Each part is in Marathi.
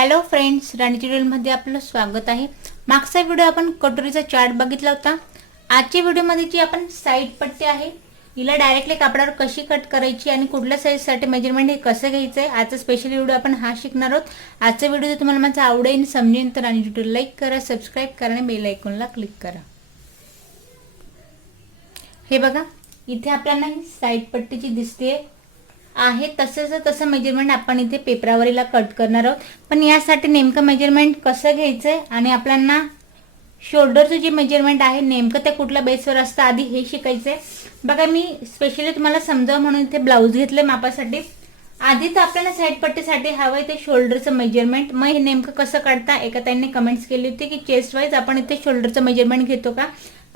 हॅलो फ्रेंड्स, राणी ट्युटोरियलमध्ये आपलं स्वागत आहे। मागचा व्हिडिओ आपण कटोरीचा चार्ट बघितला होता। आजच्या व्हिडिओमध्ये जी आपण साईड पट्टी आहे हिला डायरेक्टली कापडावर कशी कट करायची आणि कुठल्या साईजसाठी मेजरमेंट हे कसं घ्यायचं आहे, आजचा स्पेशल व्हिडिओ आपण हा शिकणार आहोत। आजचा व्हिडिओ जर तुम्हाला माझा आवडेल समजेल तर राणी ट्युटोरियल लाईक करा, सबस्क्राइब करा आणि बेल आयकॉनला क्लिक करा। हे बघा, इथे आपल्याला ही साईड पट्टीची दिसते आहे तसं मेजरमेंट आपण इथे पेपरावरीला कट करणार आहोत। पण यासाठी नेमकं मेजरमेंट कसं घ्यायचंय आणि आपल्याला शोल्डरचं जे मेजरमेंट आहे नेमकं ते कुठल्या बेसवर असतं आधी हे शिकायचंय। बघा, मी स्पेशली तुम्हाला समजावं म्हणून इथे ब्लाऊज घेतले मापासाठी। आधी तर आपल्याला साईड पट्टीसाठी हवंय ते शोल्डरचं मेजरमेंट। मग हे नेमकं कसं काढता, एका ताईंनी कमेंट्स केली होती की चेस्ट वाईज आपण इथे शोल्डरचं मेजरमेंट घेतो का,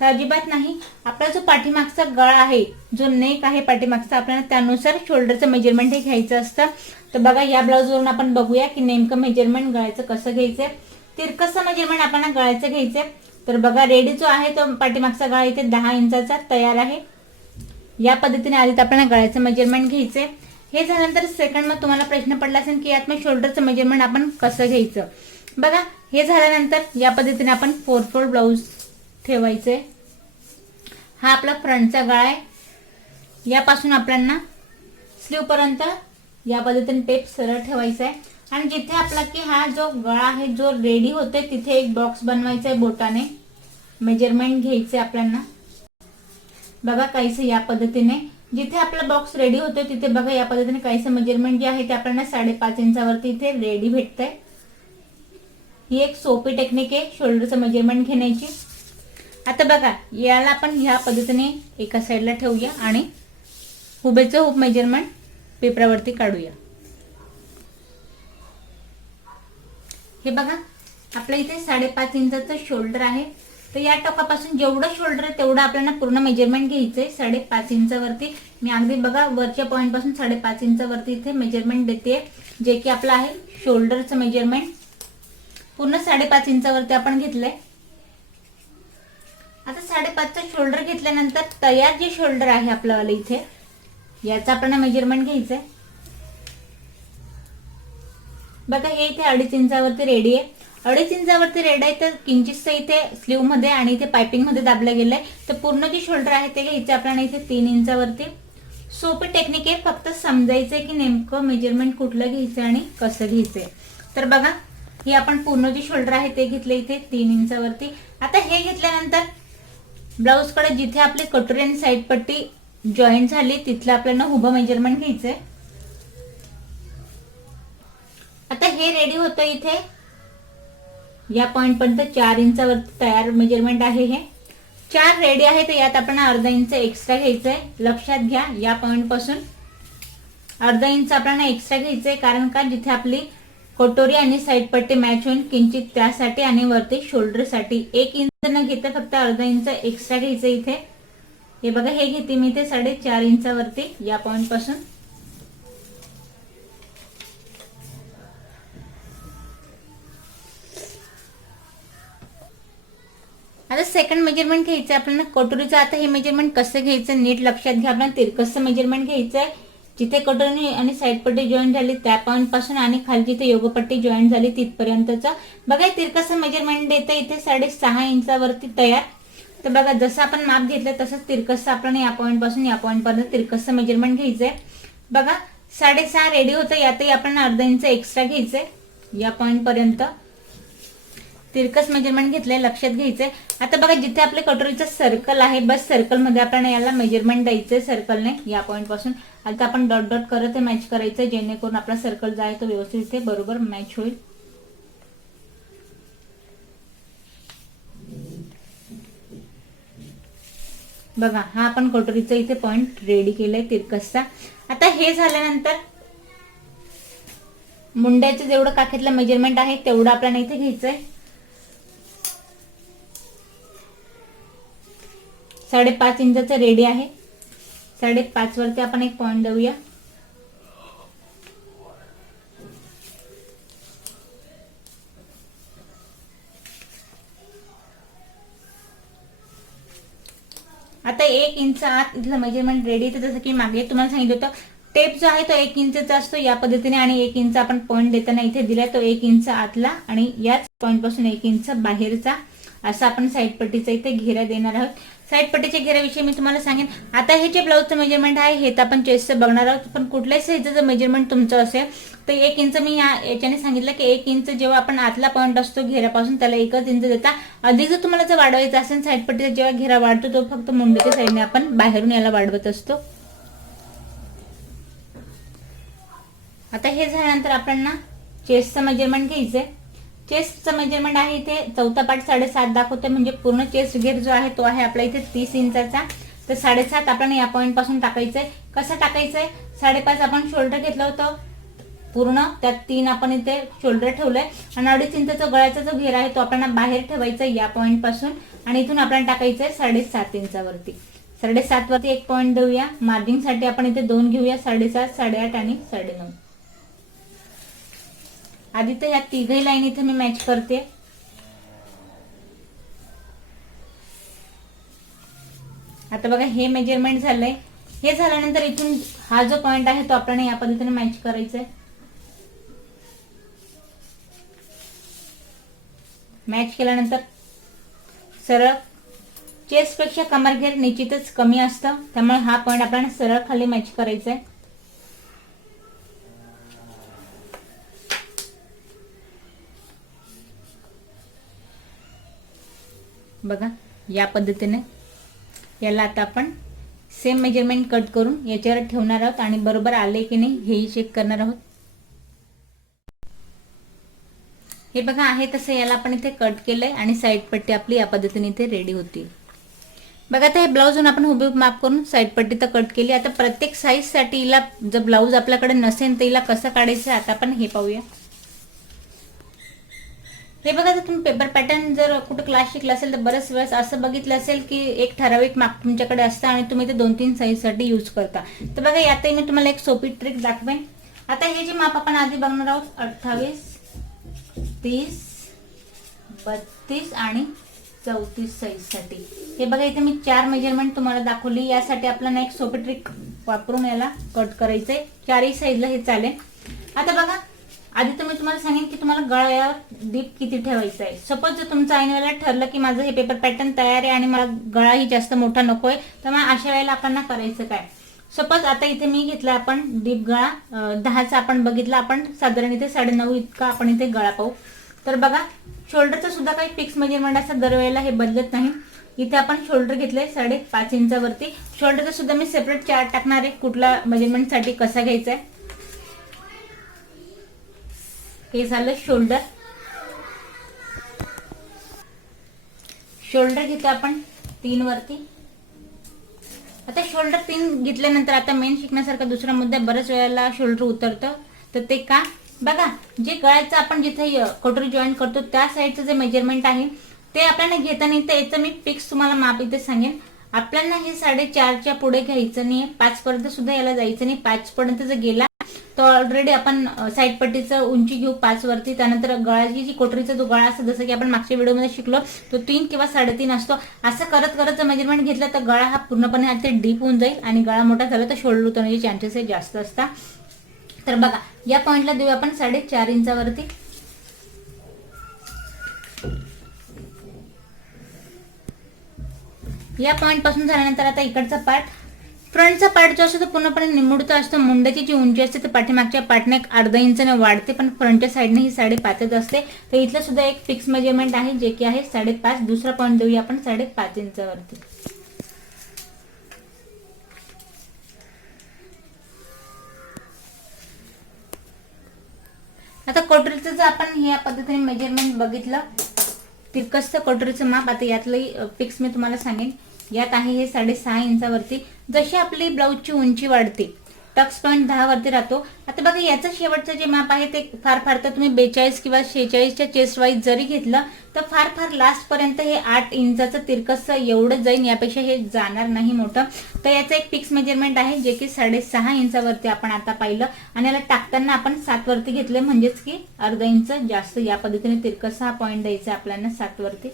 तर अजिबात नाही। आपला जो पाठीमागचा गळा आहे, जो नेक आहे पाठीमागचा, आपल्याला त्यानुसार शोल्डरचं मेजरमेंट हे घ्यायचं असतं। तर बघा, या ब्लाऊजवरून आपण बघूया की नेमकं मेजरमेंट गळ्याचं कसं घ्यायचंय। तिरकसं मेजरमेंट आपल्याला गळ्याचं घ्यायचंय। तर बघा, रेडी जो आहे तो पाठीमागचा गळा इथे 10 इंचाचा तयार आहे। या पद्धतीने आधी आपल्याला गळ्याचं मेजरमेंट घ्यायचंय। हे झाल्यानंतर सेकंड मग तुम्हाला प्रश्न पडला असेल की यात मग शोल्डरचं मेजरमेंट आपण कसं घ्यायचं। बघा, हे झाल्यानंतर या पद्धतीने आपण 4/4 ब्लाऊज ठेवायचंय। हा आपला फ्रंटचा गळा आहे। यापासून आपल्याला स्लीव पर्यंत या पद्धतीने टेप सरळ ठेवायचा आहे आणि जिथे आपला की हा जो गळा आहे जो रेडी होते तिथे एक बॉक्स बनवायचा आहे, बोटाने मेजरमेंट घ्यायचे आपल्याला। बघा, काहीसं या पद्धतीने जिथे आपला बॉक्स रेडी होतो तिथे बघा या पद्धतीने काहीसं मेजरमेंट जे आहे ते आपल्याला 5.5 इंचावरती इथे रेडी भेटतंय। ही एक सोपी टेक्निक आहे शोल्डरचं मेजरमेंट घेण्याची। आता बघा, याला आपण ह्या पद्धतीने एका साईडला ठेवूया आणि हुबेचं हुब मेजरमेंट पेपरावरती काढूया। हे बघा, आपल्या इथे 5.5 इंचाचं शोल्डर आहे। तर या टोकापासून जेवढं शोल्डर आहे तेवढं आपल्याला पूर्ण मेजरमेंट घ्यायचंय 5.5 इंचावरती। मी अगदी बघा वरच्या पॉइंट पासून 5.5 इंचावरती इथे मेजरमेंट देते, जे की आपलं आहे शोल्डरचं मेजरमेंट। पूर्ण 5.5 इंचावरती आपण घेतलंय। आता 5.5चा शोल्डर घेतल्यानंतर तयार जे शोल्डर आहे आपल्याला इथे याचा आपल्याला मेजरमेंट घ्यायचंय। बघा, हे इथे 2.5 इंचावरती रेडी आहे। 2.5 इंचावरती रेडी आहे तर किंचितसं इथे स्लीव मध्ये आणि इथे पाइपिंग मध्ये दाबलं गेलंय। तर पूर्ण जे शोल्डर आहे ते घ्यायचं आपल्याला इथे 3 इंचावरती। सोपी टेक्निक आहे, फक्त समजायचंय की नेमकं मेजरमेंट कुठलं घ्यायचं आणि कसं घ्यायचंय। तर बघा, हे आपण पूर्ण जे शोल्डर आहे ते घेतले इथे 3 इंचावरती। आता हे घेतल्यानंतर ब्लाऊज कडे जिथे आपली कटोरी आणि साईड पट्टी जॉईंट झाली तिथलं आपल्याला उभं मेजरमेंट घ्यायचंय। आता हे रेडी होतं इथे या पॉइंट पर्यंत 4 इंचावरती तयार मेजरमेंट आहे। हे 4 रेडी आहे, तर यात आपण अर्धा इंच एक्स्ट्रा घ्यायचंय। लक्षात घ्या, या पॉइंट पासून अर्धा इंच आपल्याला एक्स्ट्रा घ्यायचंय, कारण का जिथे आपली कटोरी आणि साईड पट्टी मॅच होईल किंचित त्यासाठी आणि वरती शोल्डर साठी 1 इंच न घेता फक्त अर्धा इंच एक्स्ट्रा घ्यायचं इथे। हे बघा, हे घेते मी इथे 4.5 इंचावरती या पॉइंट पासून। आता सेकंड मेजरमेंट घ्यायचं आपल्याला कटोरीचं। आता हे मेजरमेंट कसं घ्यायचं नीट लक्षात घ्या। आपल्याला तिरकसं मेजरमेंट घ्यायचंय, जिथे कटोरी आणि साईड पट्टी जॉईंट झाली त्या पॉइंट पासून आणि खाली जिथे योगपट्टी जॉईंट झाली तिथपर्यंतचा बघा तिरकसं मेजरमेंट देतं इथे 6.5 इंचावरती तयार। तर बघा, जसं आपण माप घेतलं तसंच तिरकसं आपल्याला या पॉइंट पासून या पॉइंट पर्यंत तिरकसं मेजरमेंट घ्यायचंय। बघा, 6.5 रेडी होतं, यातही आपण अर्धा इंच एक्स्ट्रा घ्यायचंय या पॉइंट पर्यंत। तिरकस मेजरमेंट घेतलंय, लक्षात घ्यायचंय। आता बघा, जिथे आपले कटोरीचं सर्कल आहे बस सर्कल मध्ये आपल्याला याला मेजरमेंट द्यायचंय सर्कलने या पॉइंट पासून। आता आपण डॉट डॉट करत मॅच करायचं, जेणेकरून आपला सर्कल जो आहे तो व्यवस्थित इथे बरोबर मॅच होईल। बघा, हा आपण कटोरीचा इथे पॉइंट रेडी केलाय तिरकसचा। आता हे झाल्यानंतर मुंड्याचं जेवढं काखेतलं मेजरमेंट आहे तेवढं आपल्याला इथे घ्यायचंय। 5.5 इंचाचं रेडी आहे। 5.5 वरती आपण एक पॉइंट देऊया। आता 1 इंच आत इथलं मेजरमेंट रेडी आहे। जसं की मागे तुम्हाला सांगितलं होतं टेप जो आहे तो 1 इंचचा असतो या पद्धतीने, आणि 1 इंच आपण पॉईंट देताना इथे दिलाय तो 1 इंच आतला आणि याच पॉईंट पासून 1 इंच बाहेरचा असा आपण साईड पट्टीचा इथे घेरा देणार आहोत. साईड पट्टीच्या घेऱ्याविषयी मी तुम्हाला सांगेन. आता हे जे ब्लाऊजचं मेजरमेंट आहे हे तर आपण चेस्टचं बघणार आहोत, पण कुठल्याही साईजचं जर मेजरमेंट तुमचं असेल तर 1 इंच मी याच्याने सांगितलं की 1 इंच जेव्हा आपण आतला पॉईंट असतो घेऱ्यापासून त्याला 1 इंच देता. अधिक जर तुम्हाला जर वाढवायचं असेल साईड पट्टीचा जेव्हा घेरा वाढतो तो फक्त मुंडीच्या साईडने आपण बाहेरून याला वाढवत असतो. आता हे झाल्यानंतर आपल्याला चेस्टचं मेजरमेंट घ्यायचंय. चेस्टचं मेजरमेंट आहे इथे चौथा पार्ट 7.5 दाखवतोय, म्हणजे पूर्ण चेस्ट घेर जो आहे तो आहे आपला इथे 30 इंचाचा. तर 7.5 आपल्याला या पॉईंट पासून टाकायचंय. कसं टाकायचंय? 5.5 आपण शोल्डर घेतलं होतं पूर्ण, त्यात 3 आपण इथे शोल्डर ठेवलंय आणि 2.5 इंचाचा गळ्याचा जो घेरा आहे तो आपल्याला बाहेर ठेवायचा या पॉईंट पासून आणि इथून आपल्याला टाकायचंय 7.5 इंचावरती. 7.5 वरती एक पॉईंट देऊया. मार्जिंग साठी आपण इथे 2 घेऊया, 7.7, 8.5 आणि 9.5. आधी तर या तिघही लाईन इथे मी मॅच करते. आता बघा हे मेजरमेंट झालंय. हे झाल्यानंतर इथून हा जो पॉइंट आहे तो आपल्याला या पद्धतीने मॅच करायचा आहे. मॅच केल्यानंतर सरळ चेस्ट पेक्षा कमर घेर निश्चितच कमी असतं, त्यामुळे हा पॉइंट आपल्याला सरळ खाली मॅच करायचा आहे. बघा या पद्धतीने याला आता आपण सेम मेजरमेंट कट करून याच्यावर ठेवणार आहोत आणि बरोबर आले की नाही हेही चेक करणार आहोत. हे बघा आहे तसं याला आपण इथे कट केलंय आणि साईड पट्टी आपली या पद्धतीने इथे रेडी होती. बघा आता हे ब्लाऊजून आपण हुबेहूब माप करून साईड पट्टी तर कट केली. आता प्रत्येक साईज साठी हिला जर ब्लाऊज आपल्याकडे नसेल तर हिला कसं काढायचं आता आपण हे पाहूया. हे बघा जर तुम्ही पेपर पॅटर्न जर कुठे क्लास शिकला असेल तर बरेच वेळेस असं बघितलं असेल की एक ठराविक माप तुमच्याकडे असतं आणि तुम्ही ते 2-3 साईज साठी यूज करता. तर बघा यातही मी तुम्हाला एक सोपी ट्रिक दाखवेन. आता हे जे माप आपण आधी बघणार आहोत 28, 30, 32 आणि 34 साईज साठी. हे बघा इथे मी 4 मेजरमेंट तुम्हाला दाखवली. यासाठी आपल्याला एक सोपी ट्रिक वापरून याला कट करायचंय. 4ही साईजला हे चालेल. आता बघा आधी तर मी तुम्हाला सांगेन की तुम्हाला गळ्यावर डीप किती ठेवायचा आहे. सपोज जर तुमचं ऐन वेळेला ठरलं की माझं हे पेपर पॅटर्न तयार आहे आणि मला गळाही जास्त मोठा नकोय, तर मग अशा वेळेला आपण करायचं काय. सपोज आता इथे मी घेतला आपण डीप गळा 10चा आपण बघितला, आपण साधारण इथे 9.5 इतका आपण इथे गळा पाहू. तर बघा शोल्डरचं सुद्धा काही फिक्स मेजरमेंट असं दरवेळेला हे बदलत नाही. इथे आपण शोल्डर घेतले 5.5 इंचावरती. शोल्डरचा सुद्धा मी सेपरेट चार्ट टाकणार आहे कुठला मेजरमेंट साठी कसा घ्यायचा आहे. हे झालं शोल्डर. शोल्डर घेतलं आपण 3 वरती. आता शोल्डर 3 घेतल्यानंतर आता मेन शिकण्यासारखा दुसरा मुद्दा, बऱ्याच वेळेला शोल्डर उतरतं तर ते का. बघा जे गळ्याचं आपण जिथे कटोरी जॉईन करतो त्या साईडचं जे मेजरमेंट आहे ते आपल्याला घेताना इथं याचं मी फिक्स तुम्हाला माप इथे सांगेन. आपल्याला हे 4.5च्या पुढे घ्यायचं नाही, 5 पर्यंत सुद्धा याला जायचं नाही. 5 पर्यंत जर गेला तर ऑलरेडी आपण साईड पट्टीचं उंची घेऊ 5 वरती. त्यानंतर गळ्याची जी कोटरीचा जो गळा असतो जसं की आपण मागच्या व्हिडिओमध्ये शिकलो तो 3 किंवा 3.5 असतो. असं करत करत जर मेजरमेंट घेतलं तर गळा हा पूर्णपणे ते डीप होऊन जाईल आणि गळा मोठा झाला तर शोल्डर उतरण्याचे चान्सेस हे जास्त असतात. तर बघा या पॉइंटला देऊ आपण 4.5 इंचावरती. या पॉइंट पासून झाल्यानंतर आता इकडचा पार्ट, फ्रंटचा पार्ट जो असतो तो पूर्णपणे निमुडता असतो. मुंड्याची जी उंची असते ते पाठीमागच्या पार्टने 1/2 इंचाने वाढते, पण फ्रंटच्या साईडने ही 5.5च असते. तर इथलं सुद्धा एक फिक्स मेजरमेंट आहे जे की आहे 5.5. दुसरा पॉइंट देऊया आपण 5.5 इंचावरती. आता कोटरीचं जर आपण या पद्धतीने मेजरमेंट बघितलं, तिरकसचं कोटरीचं माप, आता यातलंही फिक्स मी तुम्हाला सांगेन. यात आहे हे 6.5 इंचावरती. जशी आपली ब्लाऊजची उंची वाढते टक्स पॉईंट 10 वरती राहतो. आता बघा याचं शेवटचं जे माप आहे ते फार फार तर तुम्ही 42 किंवा 46च्या चेस्ट वाईज जरी घेतलं तर फार फार लास्ट पर्यंत हे 8 इंचाचं तिरकसचं एवढं जाईन, यापेक्षा हे जाणार नाही मोठं. तर याचं एक फिक्स मेजरमेंट आहे जे की 6.5 इंचावरती आपण आता पाहिलं आणि याला टाकताना आपण 7 वरती घेतले, म्हणजेच की 1/2 इंच जास्त या पद्धतीने तिरकसा हा पॉईंट द्यायचा आपल्याला 7 वरती.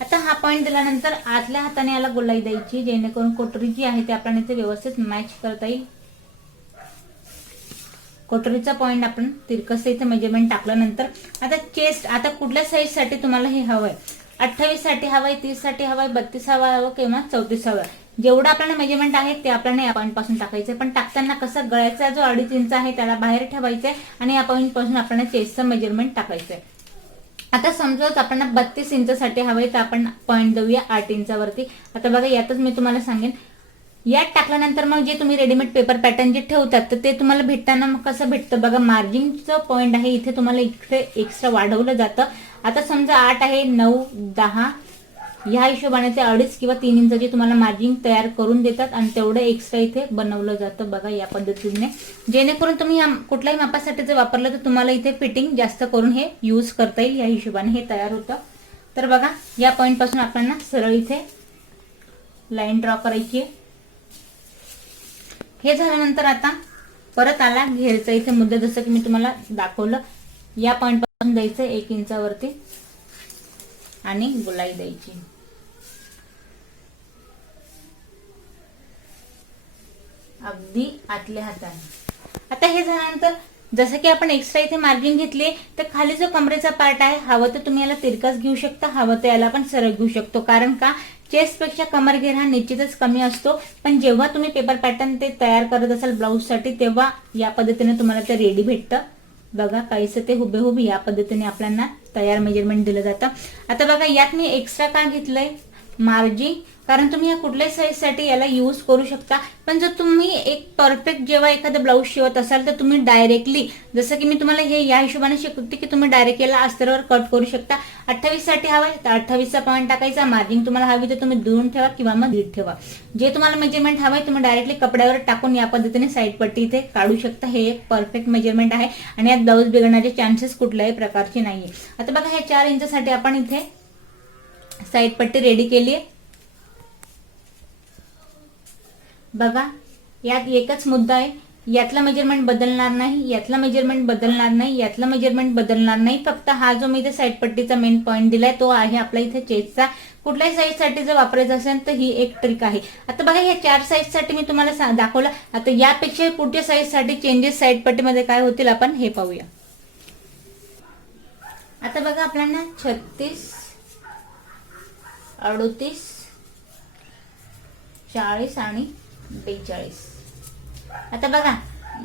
आता हा पॉईंट दिल्यानंतर आतल्या हाताने याला गोलाई द्यायची जेणेकरून कोटरी जी आहे ते आपल्याला इथे व्यवस्थित मॅच करता येईल. कटोरीचा पॉइंट आपण तिरकस इथे मेजरमेंट टाकल्यानंतर आता चेस्ट, आता कुठल्या साईज साठी तुम्हाला हे हवंय, 28 साठी हवंय, 30 साठी हवंय, 32 हवं किंवा 34 हवं, जेवढं आपल्याला मेजरमेंट आहे ते आपल्याला या पॉईंट पासून टाकायचंय. पण टाकताना कसं गळ्याचा जो 2.5 इंच आहे त्याला बाहेर ठेवायचंय आणि या पॉईंट पासून आपल्याला चेस्टचं मेजरमेंट टाकायचंय. आता समजा आपल्याला 32 इंचासाठी हवंय तर आपण पॉईंट देऊया 8 इंचावरती. आता बघा यातच मी तुम्हाला सांगेन, यात टाकल्यानंतर मग जे तुम्ही रेडीमेड पेपर पॅटर्न जे ठेवतात तर ते तुम्हाला भेटताना मग कसं भेटतं बघा, मार्जिनचं पॉईंट आहे इथे तुम्हाला इकडे एक्स्ट्रा वाढवलं जातं. आता समजा 8 आहे, 9, 10 ह्या हिशोबाने ते 2.5 किंवा 3 इंचाची तुम्हाला मार्जिन तयार करून देतात आणि तेवढं एक्स्ट्रा इथे बनवलं जातं बघा या पद्धतीने, जेणेकरून तुम्ही कुठल्याही मापासाठी जर वापरलं तर तुम्हाला इथे फिटिंग जास्त करून हे यूज करता येईल. या हिशोबाने हे तयार होतं. तर बघा या पॉईंट पासून आपल्याला सरळ इथे लाईन ड्रॉ करायची आहे. हे झाल्यानंतर आता परत आला घेरचा इथे मुद्दा, जसं की मी तुम्हाला दाखवलं, या पॉईंट पासून द्यायचं 1 इंचावरती आणि गोलाई द्यायची. अगदी आतल्या हाताने. आता हे झाल्यानंतर जसं की आपण एक्स्ट्रा इथे मार्जिन घेतली तर खाली जो कमरेचा पार्ट आहे हवं तर तुम्ही याला तिरकाच घेऊ शकता, हवं तर याला पण सरळ घेऊ शकतो. कारण का चेस्ट पेक्षा कमर घेर हा निश्चितच कमी असतो. पण जेव्हा तुम्ही पेपर पॅटर्न ते तयार करत असाल ब्लाऊज साठी तेव्हा या पद्धतीने तुम्हाला ते रेडी भेटतं. बघा काहीसं ते हुबेहूब या पद्धतीने आपल्याला तयार मेजरमेंट दिलं जातं. आता बघा यात मी एक्स्ट्रा का घेतलंय मार्जिन, कारण तुम्ही या कुठल्याही साईज साठी याला यूज करू शकता. पण जर तुम्ही एक परफेक्ट जेव्हा एखादं ब्लाऊज शिवत असाल तर तुम्ही डायरेक्टली, जसं की मी तुम्हाला हे या हिशोबाने शिकवते की तुम्ही डायरेक्ट याला अस्तरवर कट करू शकता. 28 साठी हवाय तर 28चा पॉईंट टाकायचा, मार्जिन तुम्हाला हवी तर तुम्ही 2 ठेवा किंवा मग 1.5 ठेवा. जे तुम्हाला मेजरमेंट हवंय तुम्ही डायरेक्टली कपड्यावर टाकून या पद्धतीने साईड पट्टी इथे काढू शकता. हे एक परफेक्ट मेजरमेंट आहे आणि यात ब्लाऊज बिघडण्याचे चान्सेस कुठल्याही प्रकारचे नाहीये. आता बघा ह्या 4 इंचासाठी आपण इथे साईड पट्टी रेडी केली आहे. बघा यात एकच मुद्दा आहे, यातला मेजरमेंट बदलणार नाही, यातला मेजरमेंट बदलणार नाही, यातला मेजरमेंट बदलणार नाही. फक्त हा जो मी इथे साईड पट्टीचा मेन पॉईंट दिलाय तो आहे आपला इथे चेस्टचा. कुठल्याही साईज साठी जर वापरायचं असेल तर ही एक ट्रिक आहे. आता बघा या 4 साईज साठी मी तुम्हाला दाखवलं. आता यापेक्षा पुढच्या साईज साठी चेंजेस साईड पट्टीमध्ये काय होतील आपण हे पाहूया. आता बघा आपल्याला 36, 38, 40 आणि 42. आता बघा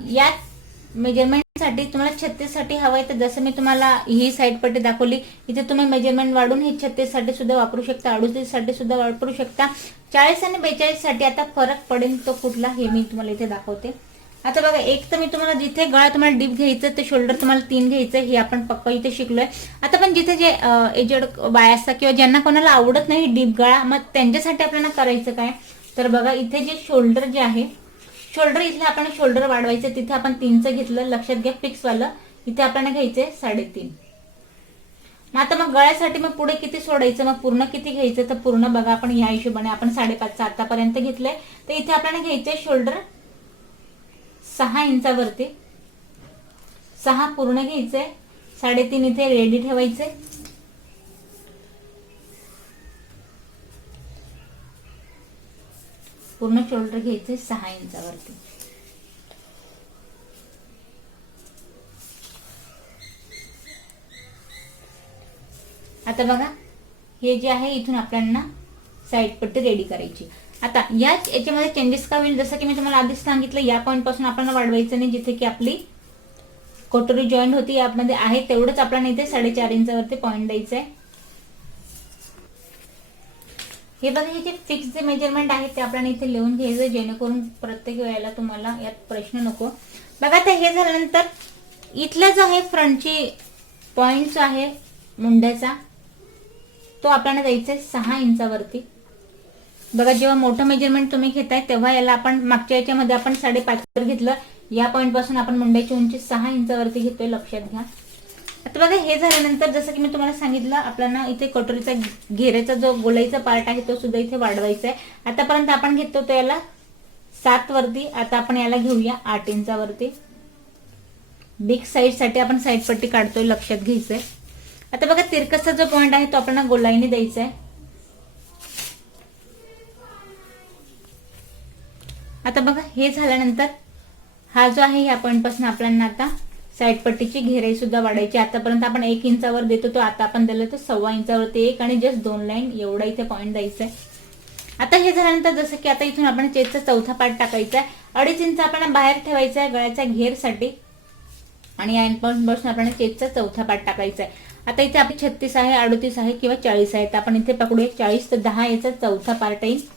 यात मेजरमेंट साठी तुम्हाला 36 साठी हवंय तर जसं मी तुम्हाला ही साईड पट्टी दाखवली इथे तुम्ही मेजरमेंट वाढून हे 36 साठी सुद्धा वापरू शकता, 38 साठी सुद्धा वापरू शकता. 40 आणि 42 साठी आता फरक पडेल तो कुठला हे मी तुम्हाला इथे दाखवते. आता बघा एक तर मी तुम्हाला जिथे गळा तुम्हाला डीप घ्यायचं ते शोल्डर तुम्हाला 3 घ्यायचं हे आपण पक्का इथे शिकलोय. आता पण जिथे जे एजेड बाय असतात किंवा ज्यांना कोणाला आवडत नाही डीप गळा मग त्यांच्यासाठी आपल्याला करायचं काय तर बघा इथे जे शोल्डर जे आहे, शोल्डर इथे आपण शोल्डर वाढवायचं, तिथे आपण 3चं घेतलं, लक्षात घ्या फिक्स वालं, इथे आपल्याला घ्यायचंय 3.5. मग आता मग गळ्यासाठी मग पुढे किती सोडायचं, मग पूर्ण किती घ्यायचं तर पूर्ण बघा आपण ह्या हिशोबाने आपण 5.5चं आतापर्यंत घेतलंय तर इथे आपल्याला घ्यायचंय शोल्डर 6 इंचावरती, 6 पूर्ण घ्यायचंय, 3.5 इथे रेडी ठेवायचंय. पूर्ण शोल्डर घ्यायचे 6 इंचावरती. आता बघा हे जे आहे इथून आपल्याला साईड पट्टी रेडी करायची. आता याच्यामध्ये चेंजेस का होईल जसं की मी तुम्हाला आधीच सांगितलं या पॉईंट पासून आपल्याला वाढवायचं नाही, जिथे की आपली कटोरी जॉईंट होती यामध्ये आहे तेवढंच आपल्याला इथे 4.5 इंचावरती पॉईंट द्यायचं आहे. हे बघा हे जे फिक्स जे मेजरमेंट आहे ते आपल्याला इथे लिहून घ्यायचं जेणेकरून प्रत्येक वेळेला तुम्हाला यात प्रश्न नको. बघा तर हे झाल्यानंतर इथला जो आहे फ्रंटची पॉईंट जो आहे मुंड्याचा तो आपल्याला द्यायचा आहे 6 इंचावरती. बघा जेव्हा मोठं मेजरमेंट तुम्ही घेताय तेव्हा याला आपण मागच्या याच्यामध्ये आपण 5.5 वर घेतलं, या पॉईंट पासून आपण मुंड्याची उंची 6 इंचावरती घेतोय, लक्षात घ्या. आता बघा हे झाल्यानंतर जसं की मी तुम्हाला सांगितलं आपल्याला इथे कटोरीचा घेऱ्याचा जो गोलाईचा पार्ट आहे तो सुद्धा इथे वाढवायचा आहे. आतापर्यंत आपण घेतो तो याला 7 वरती, आता आपण याला घेऊया 8 इंचावरती. बिग साईड साठी आपण साईड पट्टी काढतोय, लक्षात घ्यायचंय. आता बघा तिरकसचा जो पॉईंट आहे तो आपल्याला गोलाईने द्यायचा आहे. आता बघा हे झाल्यानंतर हा जो आहे ह्या पॉईंटपासून आपल्याला आता साईड पट्टीची घेराई सुद्धा वाढायची. आतापर्यंत आपण 1 इंचावर देत होतो, आता आपण दिलं तर 1.25 इंचावरती 1 आणि जस्ट 2 लाईन एवढा इथे पॉईंट द्यायचा आहे. आता हे झाल्यानंतर जसं की आता इथून आपण चेस्टचा चौथा पार्ट टाकायचा आहे. 2.5 इंच आपल्याला बाहेर ठेवायचा आहे गळ्याच्या घेरसाठी आणि या पॉईंट पासून आपल्याला चेस्टचा चौथा पार्ट टाकायचा आहे. आता इथे आपली 36 आहे, 38 आहे किंवा 40 आहे, तर आपण इथे पकडूया 40 तर 10 याचा चौथा पार्ट येईल.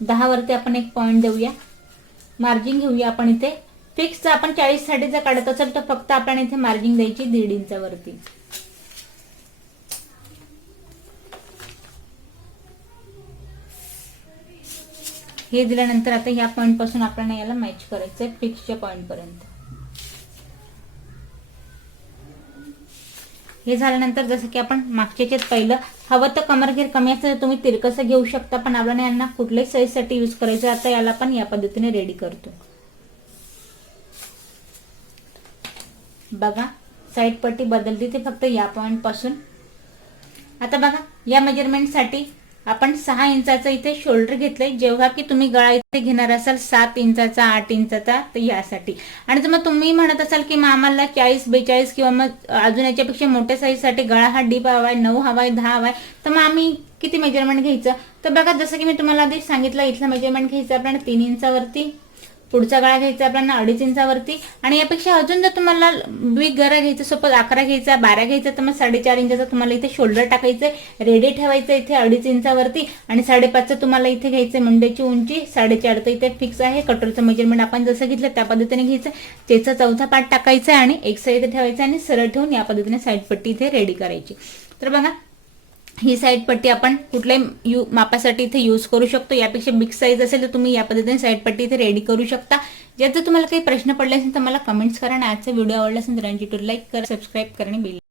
10 वरती आपण एक पॉईंट देऊया, मार्जिन घेऊया. आपण इथे फिक्स आपण 40 साठी जर काढत असेल तर फक्त आपण इथे मार्जिन द्यायची 1.5 इंचावरती. हे दिल्यानंतर आता या पॉईंट पासून आपल्याला याला मॅच करायचंय फिक्सच्या पॉईंट पर्यंत. हे झाल्यानंतर जसं की आपण मागच्याच्यात पहिलं हवं तर कमर घेर कमी असेल तर तुम्ही तिरकसं घेऊ शकता, पण आपल्याला यांना कुठल्याही साईजसाठी यूज करायचं. आता याला पण या पद्धतीने रेडी करतो. बघा साईड पट्टी बदलते ते फक्त या पॉईंट पासून. आता बघा या मेजरमेंटसाठी आपण 6 इंचाचं इथे शोल्डर घेतलंय, जेव्हा की तुम्ही गळा इथे घेणार असाल 7 इंचाचा 8 इंचाचा, तर यासाठी. आणि जर मग तुम्ही म्हणत असाल की मग आम्हाला 40 42 किंवा मग अजून याच्यापेक्षा मोठ्या साईजसाठी गळा हा डीप हवाय, 9 हवाय, 10 हवाय, तर मग आम्ही किती मेजरमेंट घ्यायचं. तर बघा जसं की मी तुम्हाला आधी सांगितलं, इथलं मेजरमेंट घ्यायचं आपल्याला 3 इंचावरती, पुढचा गळा घ्यायचा आपल्याला 2.5 इंचावरती, आणि यापेक्षा अजून जर तुम्हाला बिग गळा घ्यायचा, सपोज 11 घ्यायचा, 12 घ्यायचा, तर मग 4.5 इंचाचा तुम्हाला इथे शोल्डर टाकायचंय, रेडी ठेवायचं इथे 2.5 इंचावरती, आणि 5.5चं तुम्हाला इथे घ्यायचंय मुंड्याची उंची, 4.5 तर इथे फिक्स आहे. कटोरचं मेजरमेंट आपण जसं घेतलं त्या पद्धतीने घ्यायचं, चेस्टचा चौथा पार्ट टाकायचा आहे आणि एक साईड इथे ठेवायचा आणि सरळ ठेवून या पद्धतीने साईड पट्टी इथे रेडी करायची. तर बघा ही साईड पट्टी आपण कुठल्याही मापासाठी इथे यूज करू शकतो. यापेक्षा बिग साईज असेल तर तुम्ही या पद्धतीने साईड पट्टी इथे रेडी करू शकता. जर तुम्हाला काही प्रश्न पडले असेल तर मला कमेंट्स करा आणि आजचा व्हिडिओ आवडला असेल तर रणजी टूर लाईक करा, सबस्क्राईब करा आणि बेल